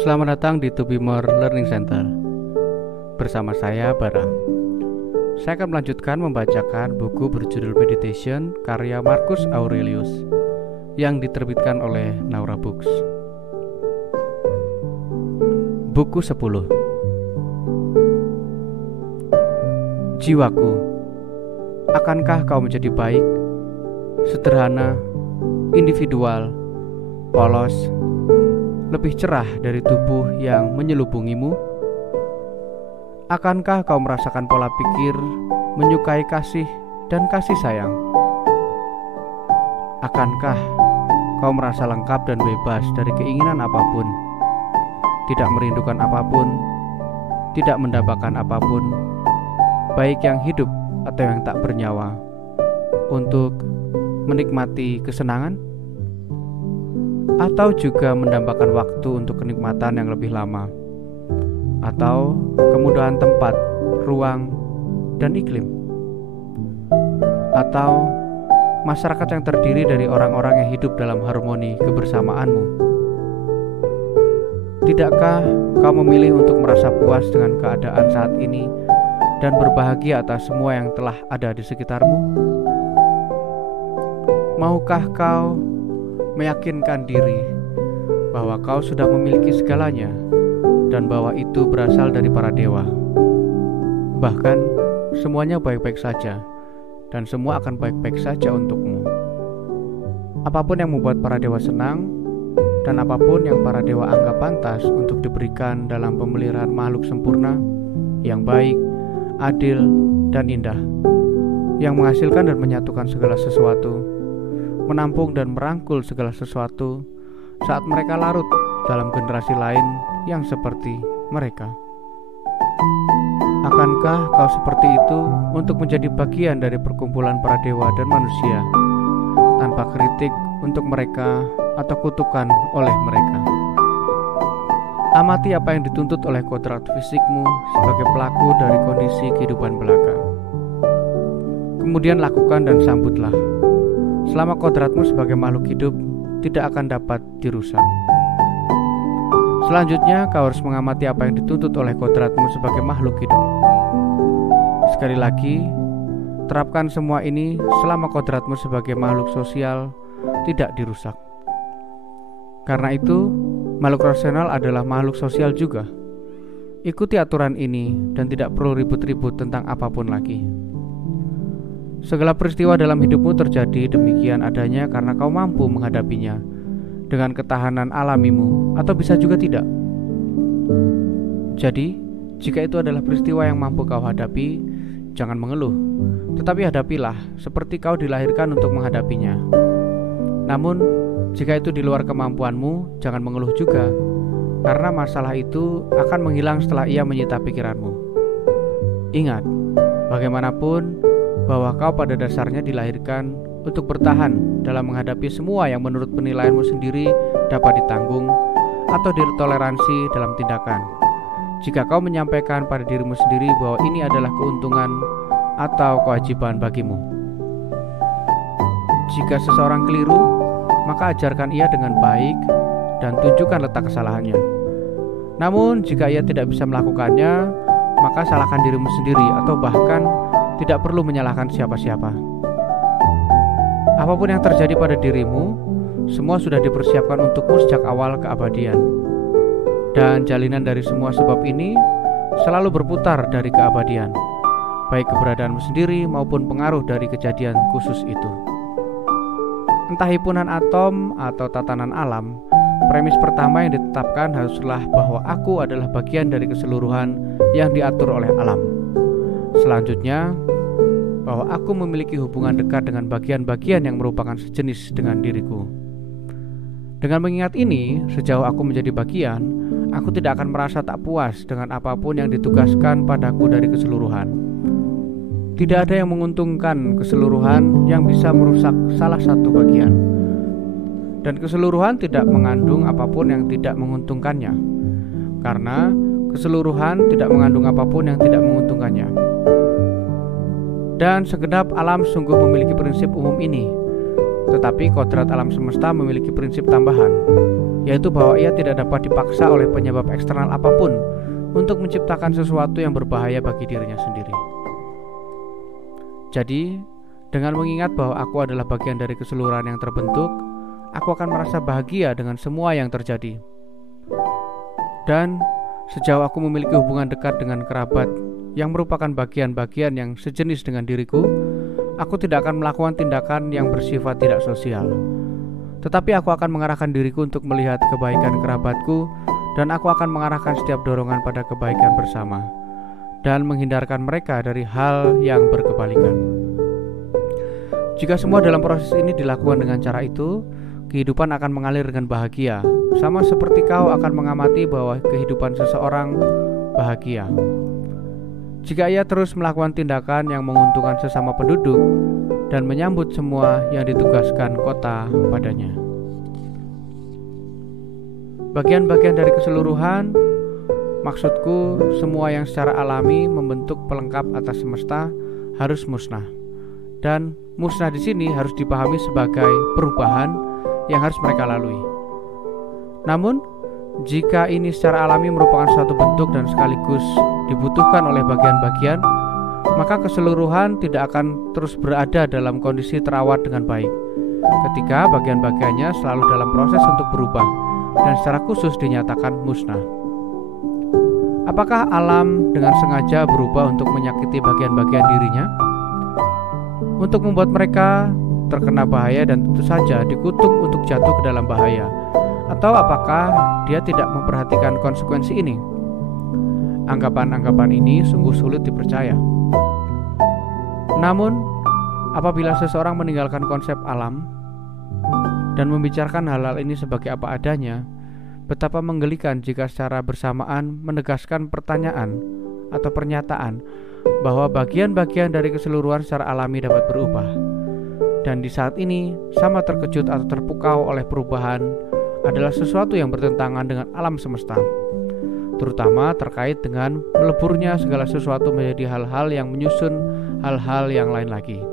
Selamat datang di To Be More Learning Center. Bersama saya, Bara. Saya akan melanjutkan membacakan buku berjudul Meditation karya Marcus Aurelius yang diterbitkan oleh Naura Books. Buku 10. Jiwaku, akankah kau menjadi baik, sederhana, individual, polos, lebih cerah dari tubuh yang menyelubungimu? Akankah kau merasakan pola pikir, menyukai kasih dan kasih sayang? Akankah kau merasa lengkap dan bebas dari keinginan apapun, tidak merindukan apapun, tidak mendambakan apapun, baik yang hidup atau yang tak bernyawa, untuk menikmati kesenangan? Atau juga mendambakan waktu untuk kenikmatan yang lebih lama, atau kemudahan tempat, ruang, dan iklim, atau masyarakat yang terdiri dari orang-orang yang hidup dalam harmoni kebersamaanmu? Tidakkah kau memilih untuk merasa puas dengan keadaan saat ini dan berbahagia atas semua yang telah ada di sekitarmu? Maukah kau meyakinkan diri bahwa kau sudah memiliki segalanya dan bahwa itu berasal dari para dewa? Bahkan semuanya baik-baik saja dan semua akan baik-baik saja untukmu. Apapun yang membuat para dewa senang dan apapun yang para dewa anggap pantas untuk diberikan dalam pemeliharaan makhluk sempurna yang baik, adil, dan indah, yang menghasilkan dan menyatukan segala sesuatu, menampung dan merangkul segala sesuatu saat mereka larut dalam generasi lain yang seperti mereka. Akankah kau seperti itu untuk menjadi bagian dari perkumpulan para dewa dan manusia, tanpa kritik untuk mereka atau kutukan oleh mereka? Amati apa yang dituntut oleh kodrat fisikmu sebagai pelaku dari kondisi kehidupan belaka. Kemudian lakukan dan sambutlah, selama kodratmu sebagai makhluk hidup tidak akan dapat dirusak. Selanjutnya, kau harus mengamati apa yang dituntut oleh kodratmu sebagai makhluk hidup. Sekali lagi, terapkan semua ini selama kodratmu sebagai makhluk sosial tidak dirusak. Karena itu, makhluk rasional adalah makhluk sosial juga. Ikuti aturan ini dan tidak perlu ribut-ribut tentang apapun lagi. Segala peristiwa dalam hidupmu terjadi demikian adanya karena kau mampu menghadapinya dengan ketahanan alamimu, atau bisa juga tidak. Jadi, jika itu adalah peristiwa yang mampu kau hadapi, jangan mengeluh, tetapi hadapilah seperti kau dilahirkan untuk menghadapinya. Namun, jika itu di luar kemampuanmu, jangan mengeluh juga, karena masalah itu akan menghilang setelah ia menyita pikiranmu. Ingat, bagaimanapun, bahwa kau pada dasarnya dilahirkan untuk bertahan dalam menghadapi semua yang menurut penilaianmu sendiri dapat ditanggung atau ditoleransi dalam tindakan. Jika kau menyampaikan pada dirimu sendiri bahwa ini adalah keuntungan atau kewajiban bagimu. Jika seseorang keliru, maka ajarkan ia dengan baik dan tunjukkan letak kesalahannya. Namun jika ia tidak bisa melakukannya, maka salahkan dirimu sendiri atau bahkan tidak perlu menyalahkan siapa-siapa. Apapun yang terjadi pada dirimu, semua sudah dipersiapkan untukmu sejak awal keabadian. Dan jalinan dari semua sebab ini selalu berputar dari keabadian, baik keberadaanmu sendiri maupun pengaruh dari kejadian khusus itu. Entah himpunan atom atau tatanan alam, premis pertama yang ditetapkan haruslah bahwa aku adalah bagian dari keseluruhan yang diatur oleh alam. Selanjutnya, bahwa aku memiliki hubungan dekat dengan bagian-bagian yang merupakan sejenis dengan diriku. Dengan mengingat ini, sejauh aku menjadi bagian, aku tidak akan merasa tak puas dengan apapun yang ditugaskan padaku dari keseluruhan. Tidak ada yang menguntungkan keseluruhan yang bisa merusak salah satu bagian, dan keseluruhan tidak mengandung apapun yang tidak menguntungkannya, karena keseluruhan tidak mengandung apapun yang tidak menguntungkannya. Dan segenap alam sungguh memiliki prinsip umum ini, tetapi kodrat alam semesta memiliki prinsip tambahan. yaitu bahwa ia tidak dapat dipaksa oleh penyebab eksternal apapun untuk menciptakan sesuatu yang berbahaya bagi dirinya sendiri. Jadi, dengan mengingat bahwa aku adalah bagian dari keseluruhan yang terbentuk, aku akan merasa bahagia dengan semua yang terjadi. Dan sejauh aku memiliki hubungan dekat dengan kerabat yang merupakan bagian-bagian yang sejenis dengan diriku, aku tidak akan melakukan tindakan yang bersifat tidak sosial. Tetapi aku akan mengarahkan diriku untuk melihat kebaikan kerabatku, dan aku akan mengarahkan setiap dorongan pada kebaikan bersama, dan menghindarkan mereka dari hal yang berkebalikan. Jika semua dalam proses ini dilakukan dengan cara itu, kehidupan akan mengalir dengan bahagia, sama seperti kau akan mengamati bahwa kehidupan seseorang bahagia. Jika ia terus melakukan tindakan yang menguntungkan sesama penduduk dan menyambut semua yang ditugaskan kota padanya. Bagian-bagian dari keseluruhan, maksudku semua yang secara alami membentuk pelengkap atas semesta harus musnah. Dan musnah di sini harus dipahami sebagai perubahan yang harus mereka lalui. Namun, jika ini secara alami merupakan suatu bentuk dan sekaligus dibutuhkan oleh bagian-bagian, maka keseluruhan tidak akan terus berada dalam kondisi terawat dengan baik, ketika bagian-bagiannya selalu dalam proses untuk berubah dan secara khusus dinyatakan musnah. Apakah alam dengan sengaja berubah untuk menyakiti bagian-bagian dirinya? Untuk membuat mereka terkena bahaya dan tentu saja dikutuk untuk jatuh ke dalam bahaya? Atau apakah dia tidak memperhatikan konsekuensi ini? Anggapan-anggapan ini sungguh sulit dipercaya. Namun, apabila seseorang meninggalkan konsep alam dan membicarakan hal-hal ini sebagai apa adanya, betapa menggelikan jika secara bersamaan menegaskan pertanyaan atau pernyataan bahwa bagian-bagian dari keseluruhan secara alami dapat berubah. Dan di saat ini, sama terkejut atau terpukau oleh perubahan adalah sesuatu yang bertentangan dengan alam semesta, terutama terkait dengan meleburnya segala sesuatu menjadi hal-hal yang menyusun hal-hal yang lain lagi.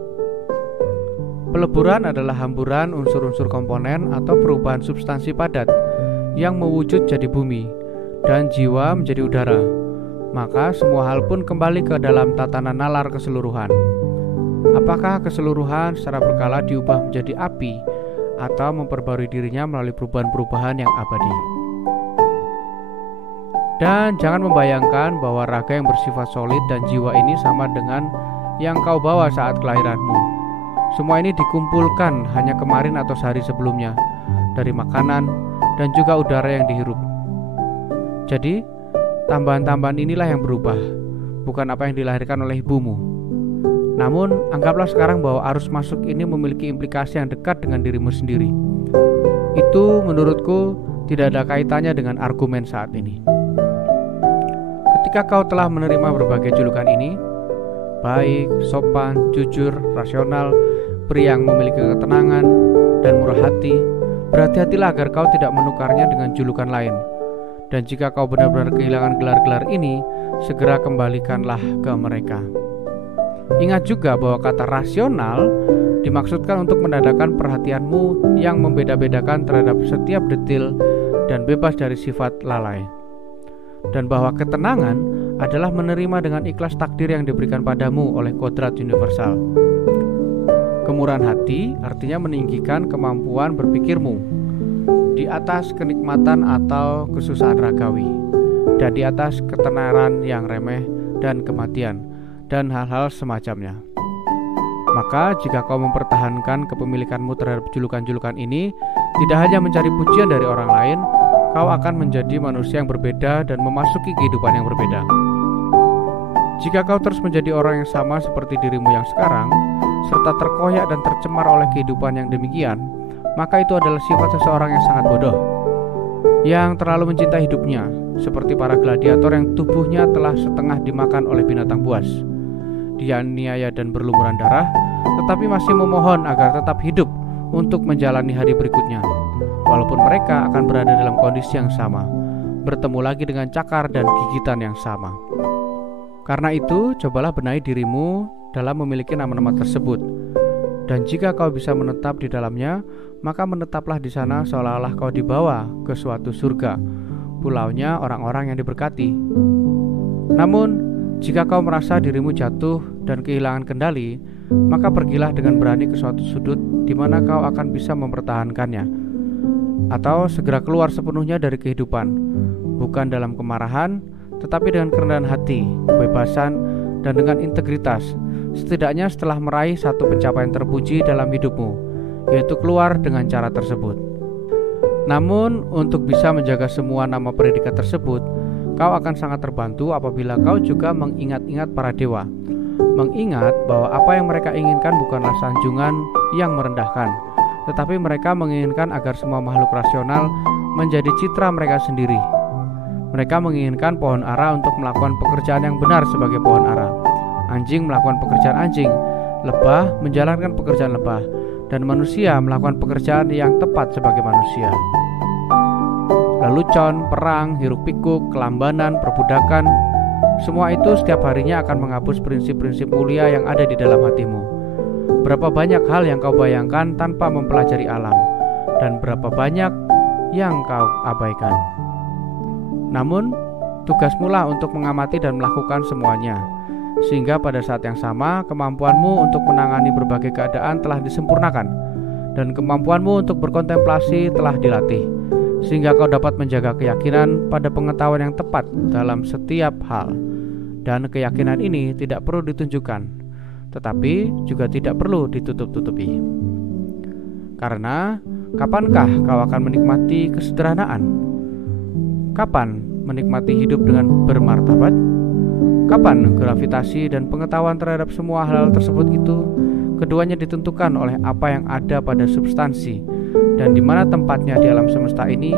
Peleburan adalah hamburan unsur-unsur komponen atau perubahan substansi padat yang mewujud jadi bumi dan jiwa menjadi udara. Maka semua hal pun kembali ke dalam tatanan nalar keseluruhan. Apakah keseluruhan secara berkala diubah menjadi api atau memperbarui dirinya melalui perubahan-perubahan yang abadi? Dan jangan membayangkan bahwa raga yang bersifat solid dan jiwa ini sama dengan yang kau bawa saat kelahiranmu. Semua ini dikumpulkan hanya kemarin atau sehari sebelumnya dari makanan dan juga udara yang dihirup. Jadi, tambahan-tambahan inilah yang berubah, bukan apa yang dilahirkan oleh ibumu. Namun, anggaplah sekarang bahwa arus masuk ini memiliki implikasi yang dekat dengan dirimu sendiri. Itu menurutku tidak ada kaitannya dengan argumen saat ini. Ketika kau telah menerima berbagai julukan ini, baik, sopan, jujur, rasional, pria yang memiliki ketenangan, dan murah hati, berhati-hatilah agar kau tidak menukarnya dengan julukan lain. Dan jika kau benar-benar kehilangan gelar-gelar ini, segera kembalikanlah ke mereka. Ingat juga bahwa kata rasional dimaksudkan untuk menandakan perhatianmu yang membeda-bedakan terhadap setiap detil dan bebas dari sifat lalai. Dan bahwa ketenangan adalah menerima dengan ikhlas takdir yang diberikan padamu oleh kodrat universal. Kemurahan hati artinya meninggikan kemampuan berpikirmu di atas kenikmatan atau kesusahan ragawi, dan di atas ketenaran yang remeh dan kematian, dan hal-hal semacamnya. Maka jika kau mempertahankan kepemilikanmu terhadap julukan-julukan ini, tidak hanya mencari pujian dari orang lain, kau akan menjadi manusia yang berbeda dan memasuki kehidupan yang berbeda. Jika kau terus menjadi orang yang sama seperti dirimu yang sekarang, serta terkoyak dan tercemar oleh kehidupan yang demikian, maka itu adalah sifat seseorang yang sangat bodoh, yang terlalu mencintai hidupnya, seperti para gladiator yang tubuhnya telah setengah dimakan oleh binatang buas, dianiaya dan berlumuran darah, tetapi masih memohon agar tetap hidup untuk menjalani hari berikutnya, walaupun mereka akan berada dalam kondisi yang sama, bertemu lagi dengan cakar dan gigitan yang sama. Karena itu, cobalah benahi dirimu dalam memiliki nama-nama tersebut, Dan jika kau bisa menetap di dalamnya, maka menetaplah di sana seolah-olah kau dibawa ke suatu surga, pulaunya orang-orang yang diberkati. Namun, jika kau merasa dirimu jatuh dan kehilangan kendali, maka pergilah dengan berani ke suatu sudut di mana kau akan bisa mempertahankannya, atau segera keluar sepenuhnya dari kehidupan, bukan dalam kemarahan, tetapi dengan kerendahan hati, kebebasan, dan dengan integritas, setidaknya setelah meraih satu pencapaian terpuji dalam hidupmu, yaitu keluar dengan cara tersebut. Namun, untuk bisa menjaga semua nama predikat tersebut, kau akan sangat terbantu apabila kau juga mengingat-ingat para dewa. Mengingat bahwa apa yang mereka inginkan bukanlah sanjungan yang merendahkan, tetapi mereka menginginkan agar semua makhluk rasional menjadi citra mereka sendiri. Mereka menginginkan pohon ara untuk melakukan pekerjaan yang benar sebagai pohon ara, anjing melakukan pekerjaan anjing, lebah menjalankan pekerjaan lebah, dan manusia melakukan pekerjaan yang tepat sebagai manusia. Lelucon, perang, hiruk-pikuk, kelambanan, perbudakan, semua itu setiap harinya akan menghapus prinsip-prinsip mulia yang ada di dalam hatimu. Berapa banyak hal yang kau bayangkan tanpa mempelajari alam, dan berapa banyak yang kau abaikan. Namun, tugasmu lah untuk mengamati dan melakukan semuanya, sehingga pada saat yang sama kemampuanmu untuk menangani berbagai keadaan telah disempurnakan, dan kemampuanmu untuk berkontemplasi telah dilatih, sehingga kau dapat menjaga keyakinan pada pengetahuan yang tepat dalam setiap hal. Dan keyakinan ini tidak perlu ditunjukkan, tetapi juga tidak perlu ditutup-tutupi. Karena kapankah kau akan menikmati kesederhanaan? Kapan menikmati hidup dengan bermartabat? Kapan gravitasi dan pengetahuan terhadap semua hal tersebut itu keduanya ditentukan oleh apa yang ada pada substansi, dan di mana tempatnya di alam semesta ini,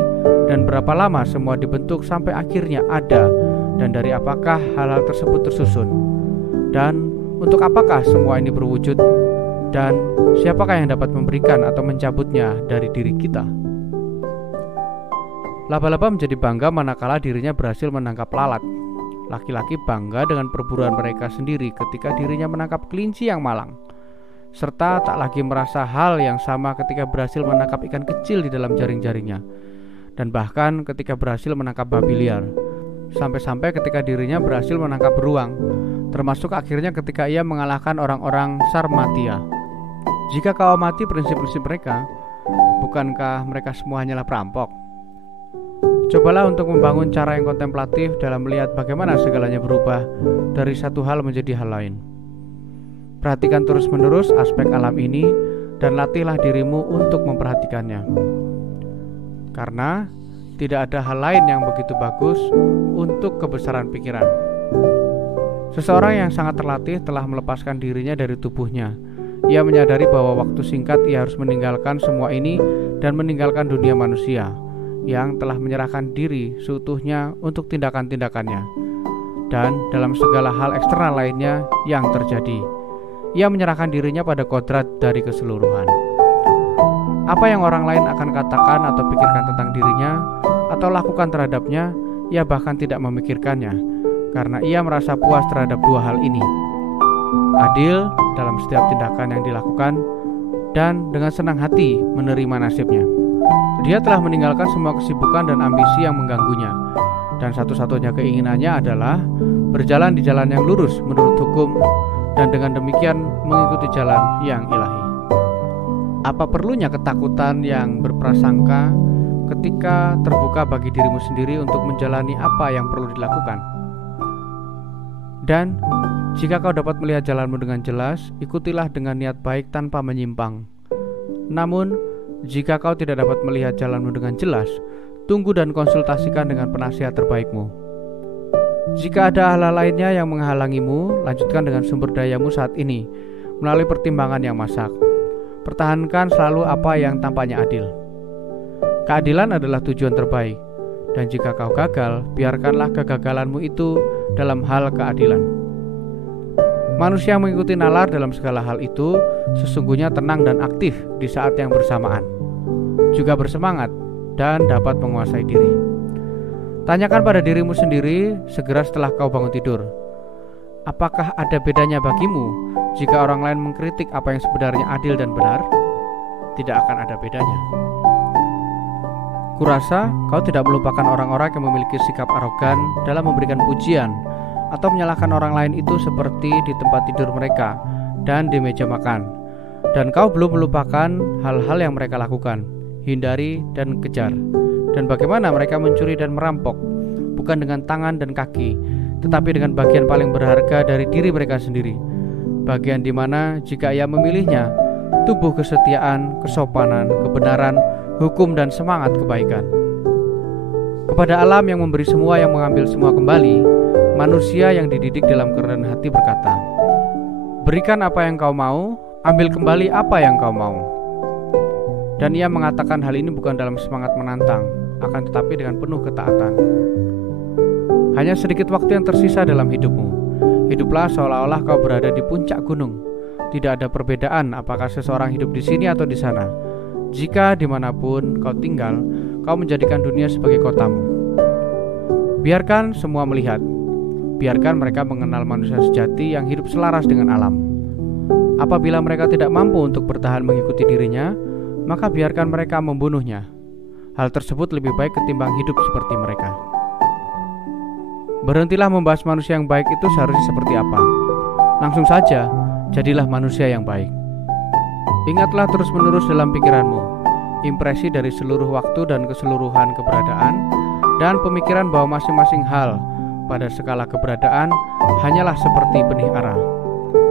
dan berapa lama semua dibentuk sampai akhirnya ada, dan dari apakah hal-hal tersebut tersusun, dan untuk apakah semua ini berwujud, dan siapakah yang dapat memberikan atau mencabutnya dari diri kita. Laba-laba menjadi bangga manakala dirinya berhasil menangkap lalat. Laki-laki bangga dengan perburuan mereka sendiri ketika dirinya menangkap kelinci yang malang, serta tak lagi merasa hal yang sama ketika berhasil menangkap ikan kecil di dalam jaring-jaringnya, dan bahkan ketika berhasil menangkap babi liar, sampai-sampai ketika dirinya berhasil menangkap beruang, termasuk akhirnya ketika ia mengalahkan orang-orang Sarmatia. Jika kau amati prinsip-prinsip mereka, bukankah mereka semua hanyalah perampok? Cobalah untuk membangun cara yang kontemplatif dalam melihat bagaimana segalanya berubah dari satu hal menjadi hal lain. Perhatikan terus-menerus aspek alam ini dan latihlah dirimu untuk memperhatikannya. Karena tidak ada hal lain yang begitu bagus untuk kebesaran pikiran. Seseorang yang sangat terlatih telah melepaskan dirinya dari tubuhnya. Ia menyadari bahwa waktu singkat ia harus meninggalkan semua ini dan meninggalkan dunia manusia yang telah menyerahkan diri seutuhnya untuk tindakan-tindakannya, dan dalam segala hal eksternal lainnya yang terjadi, ia menyerahkan dirinya pada kodrat dari keseluruhan. Apa yang orang lain akan katakan atau pikirkan tentang dirinya atau lakukan terhadapnya, ia bahkan tidak memikirkannya, karena ia merasa puas terhadap dua hal ini: adil dalam setiap tindakan yang dilakukan, dan dengan senang hati menerima nasibnya. Dia telah meninggalkan semua kesibukan dan ambisi yang mengganggunya, dan satu-satunya keinginannya adalah berjalan di jalan yang lurus menurut hukum, dan dengan demikian mengikuti jalan yang ilahi. Apa perlunya ketakutan yang berprasangka ketika terbuka bagi dirimu sendiri untuk menjalani apa yang perlu dilakukan? Dan jika kau dapat melihat jalanmu dengan jelas, ikutilah dengan niat baik tanpa menyimpang. Namun, jika kau tidak dapat melihat jalanmu dengan jelas, tunggu dan konsultasikan dengan penasihat terbaikmu. Jika ada hal-hal lainnya yang menghalangimu, lanjutkan dengan sumber dayamu saat ini melalui pertimbangan yang masak. Pertahankan selalu apa yang tampaknya adil. Keadilan adalah tujuan terbaik, dan jika kau gagal, biarkanlah kegagalanmu itu dalam hal keadilan. Manusia yang mengikuti nalar dalam segala hal itu sesungguhnya tenang dan aktif di saat yang bersamaan, juga bersemangat dan dapat menguasai diri. Tanyakan pada dirimu sendiri segera setelah kau bangun tidur, Apakah ada bedanya bagimu jika orang lain mengkritik apa yang sebenarnya adil dan benar? Tidak akan ada bedanya. Kurasa kau tidak melupakan orang-orang yang memiliki sikap arogan dalam memberikan pujian atau menyalahkan orang lain itu seperti di tempat tidur mereka dan di meja makan. Dan kau belum melupakan hal-hal yang mereka lakukan, hindari dan kejar. Dan bagaimana mereka mencuri dan merampok, bukan dengan tangan dan kaki, tetapi dengan bagian paling berharga dari diri mereka sendiri. Bagian di mana jika ia memilihnya, tumbuh kesetiaan, kesopanan, kebenaran, hukum dan semangat kebaikan. Kepada alam yang memberi semua, yang mengambil semua kembali, manusia yang dididik dalam kerendahan hati berkata, berikan apa yang kau mau, ambil kembali apa yang kau mau. Dan ia mengatakan hal ini bukan dalam semangat menantang, akan tetapi dengan penuh ketaatan. Hanya sedikit waktu yang tersisa dalam hidupmu. Hiduplah seolah-olah kau berada di puncak gunung. Tidak ada perbedaan apakah seseorang hidup di sini atau di sana. Jika dimanapun kau tinggal, kau menjadikan dunia sebagai kotamu. Biarkan semua melihat. Biarkan mereka mengenal manusia sejati yang hidup selaras dengan alam. Apabila mereka tidak mampu untuk bertahan mengikuti dirinya, maka biarkan mereka membunuhnya. Hal tersebut lebih baik ketimbang hidup seperti mereka. Berhentilah membahas manusia yang baik itu seharusnya seperti apa. Langsung saja, jadilah manusia yang baik. Ingatlah terus-menerus dalam pikiranmu impresi dari seluruh waktu dan keseluruhan keberadaan, dan pemikiran bahwa masing-masing hal pada skala keberadaan hanyalah seperti benih ara.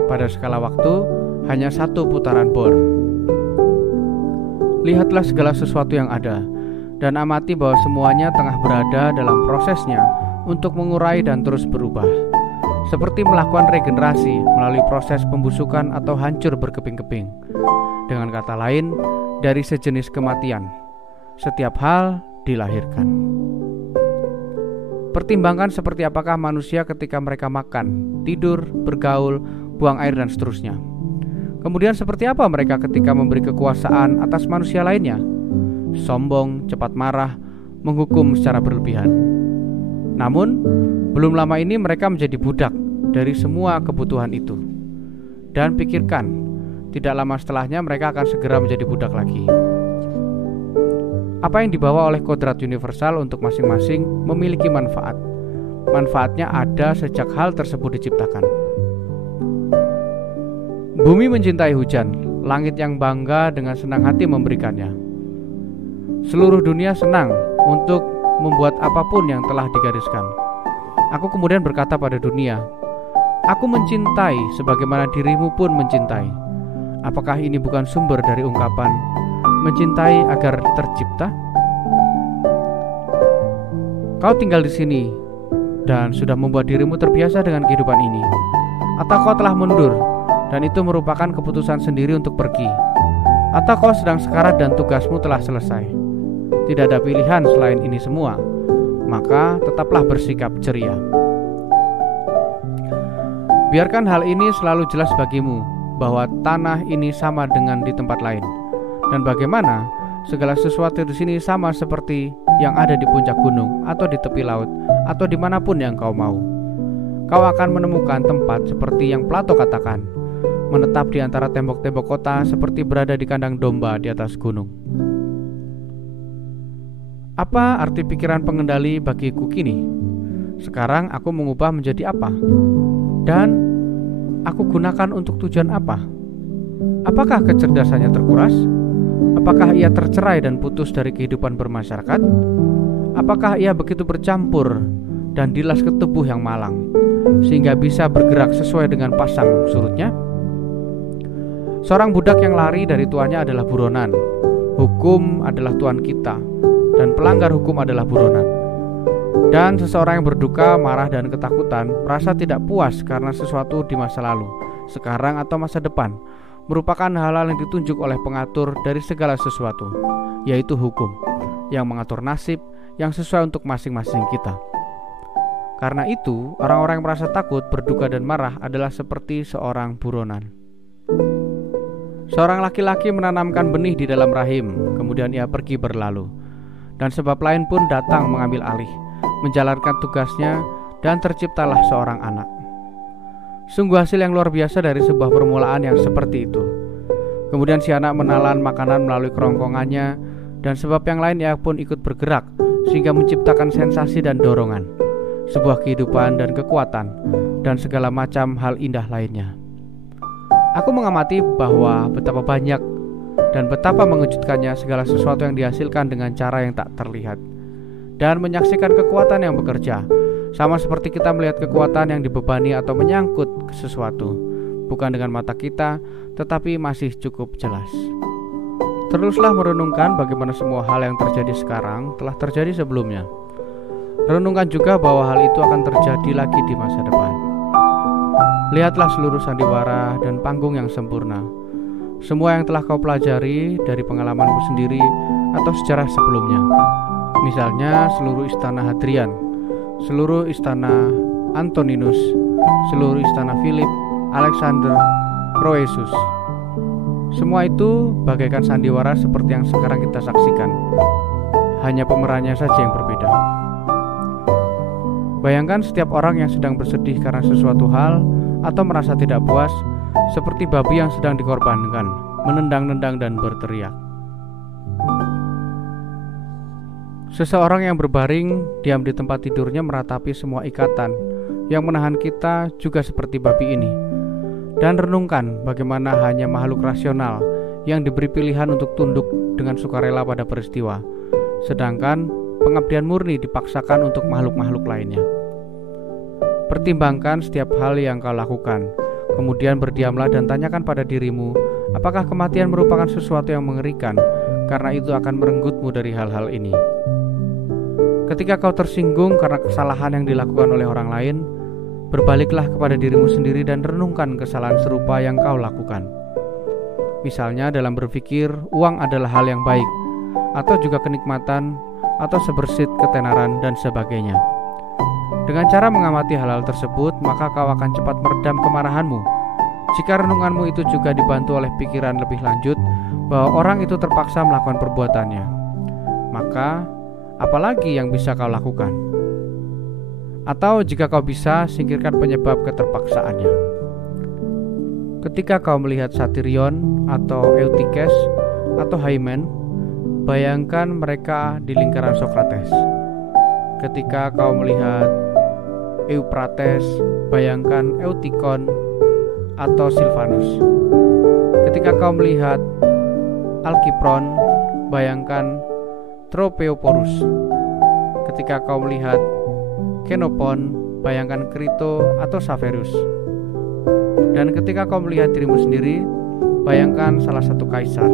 Pada skala waktu hanya satu putaran bor. Lihatlah segala sesuatu yang ada, dan amati bahwa semuanya tengah berada dalam prosesnya untuk mengurai dan terus berubah, seperti melakukan regenerasi melalui proses pembusukan atau hancur berkeping-keping. Dengan kata lain, dari sejenis kematian, setiap hal dilahirkan. Pertimbangkan seperti apakah manusia ketika mereka makan, tidur, bergaul, buang air dan seterusnya. Kemudian seperti apa mereka ketika memberi kekuasaan atas manusia lainnya? Sombong, cepat marah, menghukum secara berlebihan. Namun, belum lama ini mereka menjadi budak dari semua kebutuhan itu. Dan pikirkan, tidak lama setelahnya mereka akan segera menjadi budak lagi. Apa yang dibawa oleh kodrat universal untuk masing-masing memiliki manfaat. Manfaatnya ada sejak hal tersebut diciptakan. Bumi mencintai hujan, langit yang bangga dengan senang hati memberikannya. Seluruh dunia senang untuk membuat apapun yang telah digariskan. Aku kemudian berkata pada dunia, aku mencintai sebagaimana dirimu pun mencintai. Apakah ini bukan sumber dari ungkapan mencintai agar tercipta? Kau tinggal di sini dan sudah membuat dirimu terbiasa dengan kehidupan ini, atau kau telah mundur dan itu merupakan keputusan sendiri untuk pergi, atau kau sedang sekarat dan tugasmu telah selesai. Tidak ada pilihan selain ini semua, maka tetaplah bersikap ceria. Biarkan hal ini selalu jelas bagimu, bahwa tanah ini sama dengan di tempat lain, dan bagaimana segala sesuatu di sini sama seperti yang ada di puncak gunung atau di tepi laut atau dimanapun yang kau mau. Kau akan menemukan tempat seperti yang Plato katakan, menetap di antara tembok-tembok kota seperti berada di kandang domba di atas gunung. Apa arti pikiran pengendali bagiku kini? Sekarang aku mengubah menjadi apa? Dan aku gunakan untuk tujuan apa? Apakah kecerdasannya terkuras? Apakah ia tercerai dan putus dari kehidupan bermasyarakat? Apakah ia begitu bercampur dan dilas ke tubuh yang malang, sehingga bisa bergerak sesuai dengan pasang surutnya? Seorang budak yang lari dari tuannya adalah buronan. Hukum adalah tuan kita, dan pelanggar hukum adalah buronan. Dan seseorang yang berduka, marah dan ketakutan merasa tidak puas karena sesuatu di masa lalu, sekarang atau masa depan merupakan hal-hal yang ditunjuk oleh pengatur dari segala sesuatu, yaitu hukum yang mengatur nasib yang sesuai untuk masing-masing kita. Karena itu, orang-orang yang merasa takut, berduka dan marah adalah seperti seorang buronan. Seorang laki-laki menanamkan benih di dalam rahim, kemudian ia pergi berlalu, dan sebab lain pun datang mengambil alih, menjalankan tugasnya, dan terciptalah seorang anak. Sungguh hasil yang luar biasa dari sebuah permulaan yang seperti itu. Kemudian si anak menelan makanan melalui kerongkongannya, dan sebab yang lain ia pun ikut bergerak, sehingga menciptakan sensasi dan dorongan, sebuah kehidupan dan kekuatan, dan segala macam hal indah lainnya. Aku mengamati bahwa betapa banyak dan betapa mengejutkannya segala sesuatu yang dihasilkan dengan cara yang tak terlihat, dan menyaksikan kekuatan yang bekerja, sama seperti kita melihat kekuatan yang dibebani atau menyangkut ke sesuatu, bukan dengan mata kita, tetapi masih cukup jelas. Teruslah merenungkan bagaimana semua hal yang terjadi sekarang telah terjadi sebelumnya. Renungkan juga bahwa hal itu akan terjadi lagi di masa depan. Lihatlah seluruh sandiwara dan panggung yang sempurna, semua yang telah kau pelajari dari pengalamanmu sendiri atau sejarah sebelumnya. Misalnya seluruh istana Hadrian, seluruh istana Antoninus, seluruh istana Philip, Alexander, Croesus. Semua itu bagaikan sandiwara seperti yang sekarang kita saksikan, hanya pemerannya saja yang berbeda. Bayangkan setiap orang yang sedang bersedih karena sesuatu hal atau merasa tidak puas, seperti babi yang sedang dikorbankan, menendang-nendang dan berteriak. Seseorang yang berbaring diam di tempat tidurnya meratapi semua ikatan yang menahan kita juga seperti babi ini. Dan renungkan bagaimana hanya makhluk rasional yang diberi pilihan untuk tunduk dengan sukarela pada peristiwa, sedangkan pengabdian murni dipaksakan untuk makhluk-makhluk lainnya. Pertimbangkan setiap hal yang kau lakukan, kemudian berdiamlah dan tanyakan pada dirimu, apakah kematian merupakan sesuatu yang mengerikan, karena itu akan merenggutmu dari hal-hal ini. Ketika kau tersinggung karena kesalahan yang dilakukan oleh orang lain, berbaliklah kepada dirimu sendiri dan renungkan kesalahan serupa yang kau lakukan. Misalnya dalam berpikir uang adalah hal yang baik, atau juga kenikmatan, atau sebersit ketenaran dan sebagainya. Dengan cara mengamati hal-hal tersebut, maka kau akan cepat meredam kemarahanmu. Jika renunganmu itu juga dibantu oleh pikiran lebih lanjut bahwa orang itu terpaksa melakukan perbuatannya, maka apalagi yang bisa kau lakukan? Atau jika kau bisa, singkirkan penyebab keterpaksaannya. Ketika kau melihat Satyrion atau Eutyches atau Hymen, bayangkan mereka di lingkaran Sokrates. Ketika kau melihat Euprates, bayangkan Eutychon atau Silvanus. Ketika kau melihat Alkipron, bayangkan Tropeoporus. Ketika kau melihat Xenophon, bayangkan Crito atau Severus. Dan ketika kau melihat dirimu sendiri, bayangkan salah satu kaisar.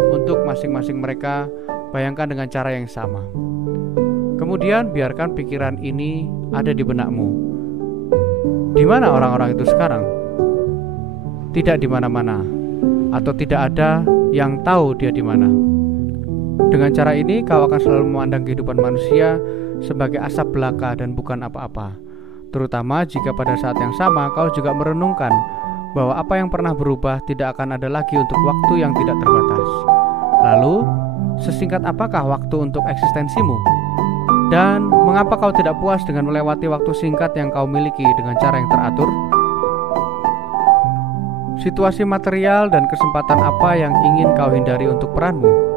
Untuk masing-masing mereka, bayangkan dengan cara yang sama. Kemudian biarkan pikiran ini ada di benakmu. Di mana orang-orang itu sekarang? Tidak di mana-mana, atau tidak ada yang tahu dia di mana. Dengan cara ini kau akan selalu memandang kehidupan manusia sebagai asap belaka dan bukan apa-apa. Terutama jika pada saat yang sama kau juga merenungkan bahwa apa yang pernah berubah tidak akan ada lagi untuk waktu yang tidak terbatas. Lalu, sesingkat apakah waktu untuk eksistensimu? Dan mengapa kau tidak puas dengan melewati waktu singkat yang kau miliki dengan cara yang teratur? Situasi material dan kesempatan apa yang ingin kau hindari untuk peranmu?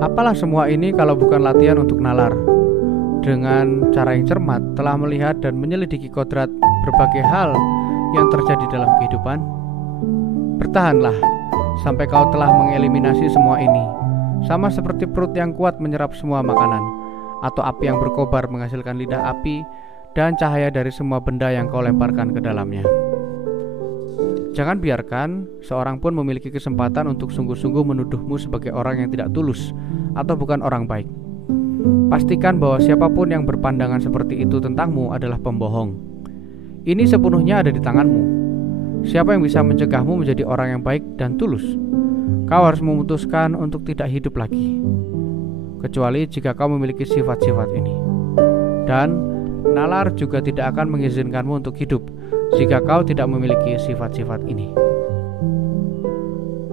Apalah semua ini kalau bukan latihan untuk nalar dengan cara yang cermat telah melihat dan menyelidiki kodrat berbagai hal yang terjadi dalam kehidupan? Bertahanlah sampai kau telah mengeliminasi semua ini, sama seperti perut yang kuat menyerap semua makanan, atau api yang berkobar menghasilkan lidah api dan cahaya dari semua benda yang kau lemparkan ke dalamnya. Jangan biarkan seorang pun memiliki kesempatan untuk sungguh-sungguh menuduhmu sebagai orang yang tidak tulus atau bukan orang baik. Pastikan bahwa siapapun yang berpandangan seperti itu tentangmu adalah pembohong. Ini sepenuhnya ada di tanganmu. Siapa yang bisa mencegahmu menjadi orang yang baik dan tulus? Kau harus memutuskan untuk tidak hidup lagi, kecuali jika kau memiliki sifat-sifat ini. Dan nalar juga tidak akan mengizinkanmu untuk hidup jika kau tidak memiliki sifat-sifat ini.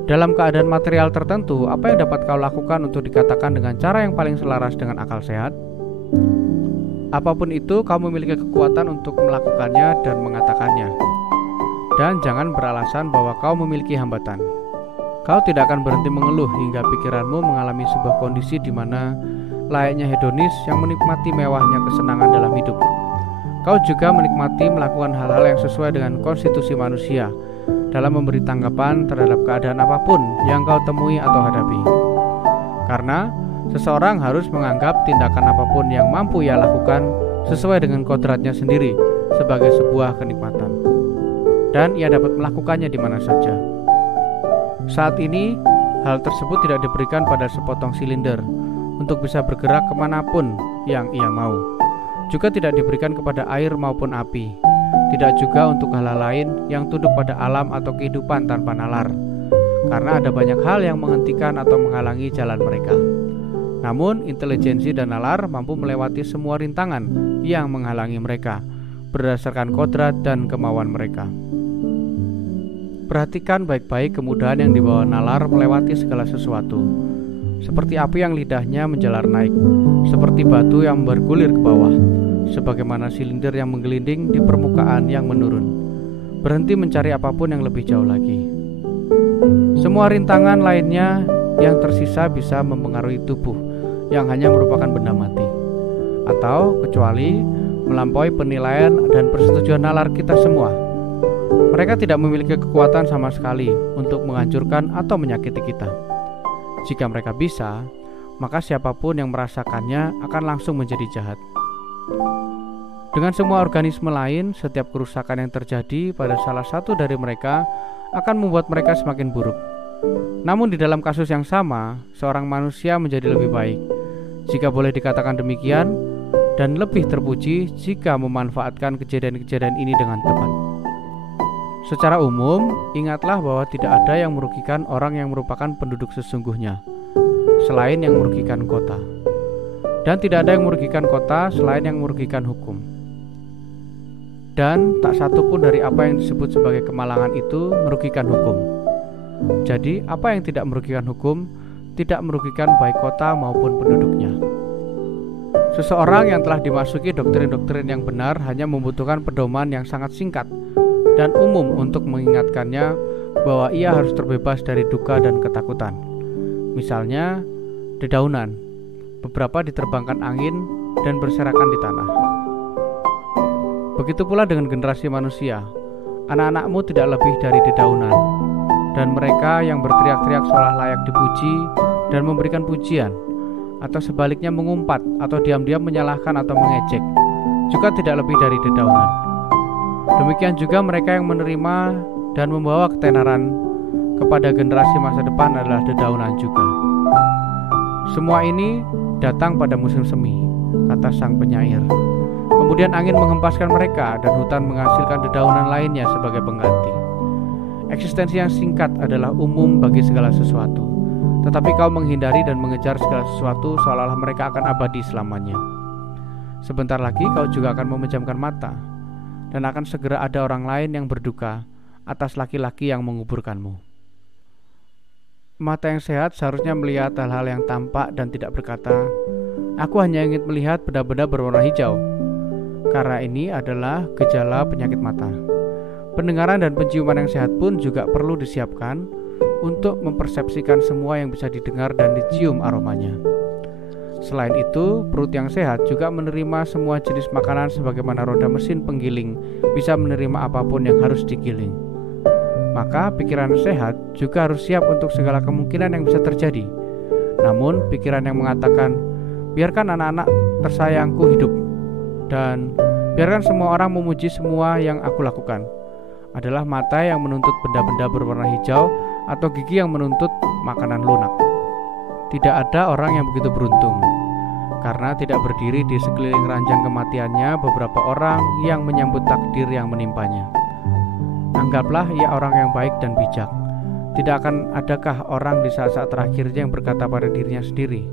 Dalam keadaan material tertentu, apa yang dapat kau lakukan untuk dikatakan dengan cara yang paling selaras dengan akal sehat? Apapun itu, kau memiliki kekuatan untuk melakukannya dan mengatakannya. Dan jangan beralasan bahwa kau memiliki hambatan. Kau tidak akan berhenti mengeluh hingga pikiranmu mengalami sebuah kondisi di mana layaknya hedonis yang menikmati mewahnya kesenangan dalam hidup. Kau juga menikmati melakukan hal-hal yang sesuai dengan konstitusi manusia dalam memberi tanggapan terhadap keadaan apapun yang kau temui atau hadapi. Karena seseorang harus menganggap tindakan apapun yang mampu ia lakukan sesuai dengan kodratnya sendiri sebagai sebuah kenikmatan. Dan ia dapat melakukannya di mana saja. Saat ini, hal tersebut tidak diberikan pada sepotong silinder untuk bisa bergerak kemanapun yang ia mau. Juga tidak diberikan kepada air maupun api. Tidak juga untuk hal-hal lain yang tunduk pada alam atau kehidupan tanpa nalar. Karena ada banyak hal yang menghentikan atau menghalangi jalan mereka. Namun, intelijensi dan nalar mampu melewati semua rintangan yang menghalangi mereka berdasarkan kodrat dan kemauan mereka. Perhatikan baik-baik kemudahan yang dibawa nalar melewati segala sesuatu. Seperti api yang lidahnya menjalar naik, seperti batu yang bergulir ke bawah, sebagaimana silinder yang menggelinding di permukaan yang menurun. Berhenti mencari apapun yang lebih jauh lagi. Semua rintangan lainnya yang tersisa bisa mempengaruhi tubuh yang hanya merupakan benda mati, atau kecuali melampaui penilaian dan persetujuan nalar kita semua. Mereka tidak memiliki kekuatan sama sekali untuk menghancurkan atau menyakiti kita. Jika mereka bisa, maka siapapun yang merasakannya akan langsung menjadi jahat. Dengan semua organisme lain, setiap kerusakan yang terjadi pada salah satu dari mereka akan membuat mereka semakin buruk. Namun di dalam kasus yang sama, seorang manusia menjadi lebih baik, jika boleh dikatakan demikian, dan lebih terpuji jika memanfaatkan kejadian-kejadian ini dengan tepat. Secara umum, ingatlah bahwa tidak ada yang merugikan orang yang merupakan penduduk sesungguhnya, selain yang merugikan kota. Dan tidak ada yang merugikan kota selain yang merugikan hukum. Dan tak satu pun dari apa yang disebut sebagai kemalangan itu merugikan hukum. Jadi, apa yang tidak merugikan hukum tidak merugikan baik kota maupun penduduknya. Seseorang yang telah dimasuki doktrin-doktrin yang benar hanya membutuhkan pedoman yang sangat singkat dan umum untuk mengingatkannya bahwa ia harus terbebas dari duka dan ketakutan. Misalnya, dedaunan, beberapa diterbangkan angin dan berserakan di tanah. Begitu pula dengan generasi manusia, anak-anakmu tidak lebih dari dedaunan, dan mereka yang berteriak-teriak seolah layak dipuji dan memberikan pujian, atau sebaliknya mengumpat atau diam-diam menyalahkan atau mengejek, juga tidak lebih dari dedaunan. Demikian juga mereka yang menerima dan membawa ketenaran kepada generasi masa depan adalah dedaunan juga. Semua ini datang pada musim semi, kata sang penyair. Kemudian angin menghempaskan mereka dan hutan menghasilkan dedaunan lainnya sebagai pengganti. Eksistensi yang singkat adalah umum bagi segala sesuatu, tetapi kau menghindari dan mengejar segala sesuatu seolah-olah mereka akan abadi selamanya. Sebentar lagi kau juga akan memejamkan mata, dan akan segera ada orang lain yang berduka atas laki-laki yang menguburkanmu. Mata yang sehat seharusnya melihat hal-hal yang tampak dan tidak berkata, "Aku hanya ingin melihat benda-benda berwarna hijau," karena ini adalah gejala penyakit mata. Pendengaran dan penciuman yang sehat pun juga perlu disiapkan untuk mempersepsikan semua yang bisa didengar dan dicium aromanya. Selain itu, perut yang sehat juga menerima semua jenis makanan sebagaimana roda mesin penggiling bisa menerima apapun yang harus digiling. Maka pikiran sehat juga harus siap untuk segala kemungkinan yang bisa terjadi. Namun, pikiran yang mengatakan, "Biarkan anak-anak tersayangku hidup," dan "Biarkan semua orang memuji semua yang aku lakukan," adalah mata yang menuntut benda-benda berwarna hijau atau gigi yang menuntut makanan lunak. Tidak ada orang yang begitu beruntung, karena tidak berdiri di sekeliling ranjang kematiannya beberapa orang yang menyambut takdir yang menimpanya. Anggaplah ia orang yang baik dan bijak. Tidak akan adakah orang di saat-saat terakhirnya yang berkata pada dirinya sendiri,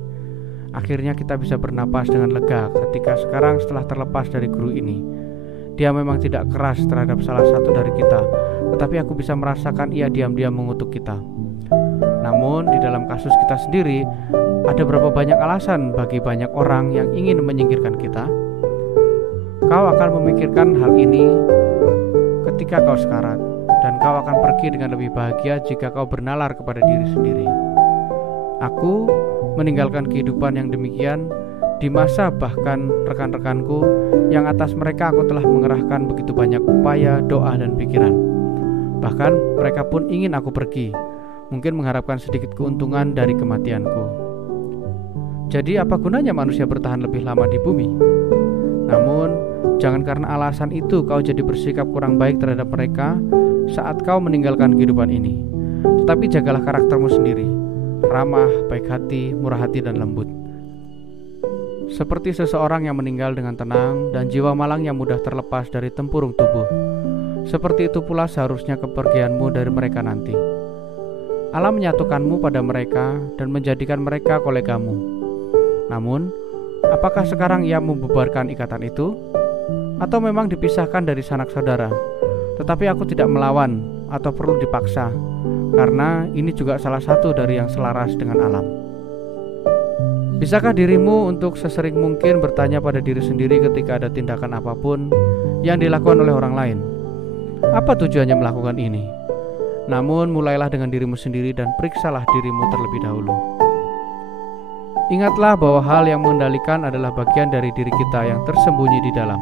"Akhirnya kita bisa bernapas dengan lega ketika sekarang setelah terlepas dari guru ini. Dia memang tidak keras terhadap salah satu dari kita, tetapi aku bisa merasakan ia diam-diam mengutuk kita." Namun di dalam kasus kita sendiri, ada berapa banyak alasan bagi banyak orang yang ingin menyingkirkan kita? Kau akan memikirkan hal ini ketika kau sekarat, dan kau akan pergi dengan lebih bahagia jika kau bernalar kepada diri sendiri. Aku meninggalkan kehidupan yang demikian di masa bahkan rekan-rekanku yang atas mereka aku telah mengerahkan begitu banyak upaya, doa, dan pikiran. Bahkan mereka pun ingin aku pergi, mungkin mengharapkan sedikit keuntungan dari kematianku. Jadi apa gunanya manusia bertahan lebih lama di bumi? Namun, jangan karena alasan itu kau jadi bersikap kurang baik terhadap mereka saat kau meninggalkan kehidupan ini. Tetapi jagalah karaktermu sendiri, ramah, baik hati, murah hati, dan lembut. Seperti seseorang yang meninggal dengan tenang dan jiwa malang yang mudah terlepas dari tempurung tubuh. Seperti itu pula seharusnya kepergianmu dari mereka nanti. Allah menyatukanmu pada mereka dan menjadikan mereka kolegamu. Namun, apakah sekarang ia membubarkan ikatan itu? Atau memang dipisahkan dari sanak saudara? Tetapi aku tidak melawan atau perlu dipaksa, karena ini juga salah satu dari yang selaras dengan alam. Bisakah dirimu untuk sesering mungkin bertanya pada diri sendiri ketika ada tindakan apapun yang dilakukan oleh orang lain? Apa tujuannya melakukan ini? Namun mulailah dengan dirimu sendiri dan periksalah dirimu terlebih dahulu. Ingatlah bahwa hal yang mengendalikan adalah bagian dari diri kita yang tersembunyi di dalam.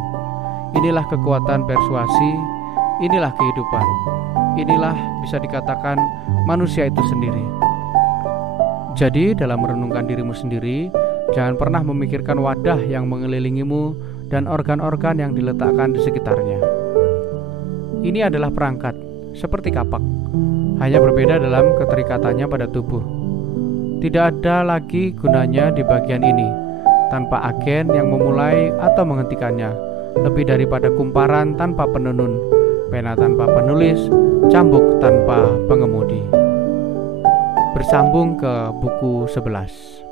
Inilah kekuatan persuasi, inilah kehidupan. Inilah bisa dikatakan manusia itu sendiri. Jadi dalam merenungkan dirimu sendiri, jangan pernah memikirkan wadah yang mengelilingimu dan organ-organ yang diletakkan di sekitarnya. Ini adalah perangkat, seperti kapak, hanya berbeda dalam keterikatannya pada tubuh. Tidak ada lagi gunanya di bagian ini, tanpa agen yang memulai atau menghentikannya, lebih daripada kumparan tanpa penenun, pena tanpa penulis, cambuk tanpa pengemudi. Bersambung ke buku 11.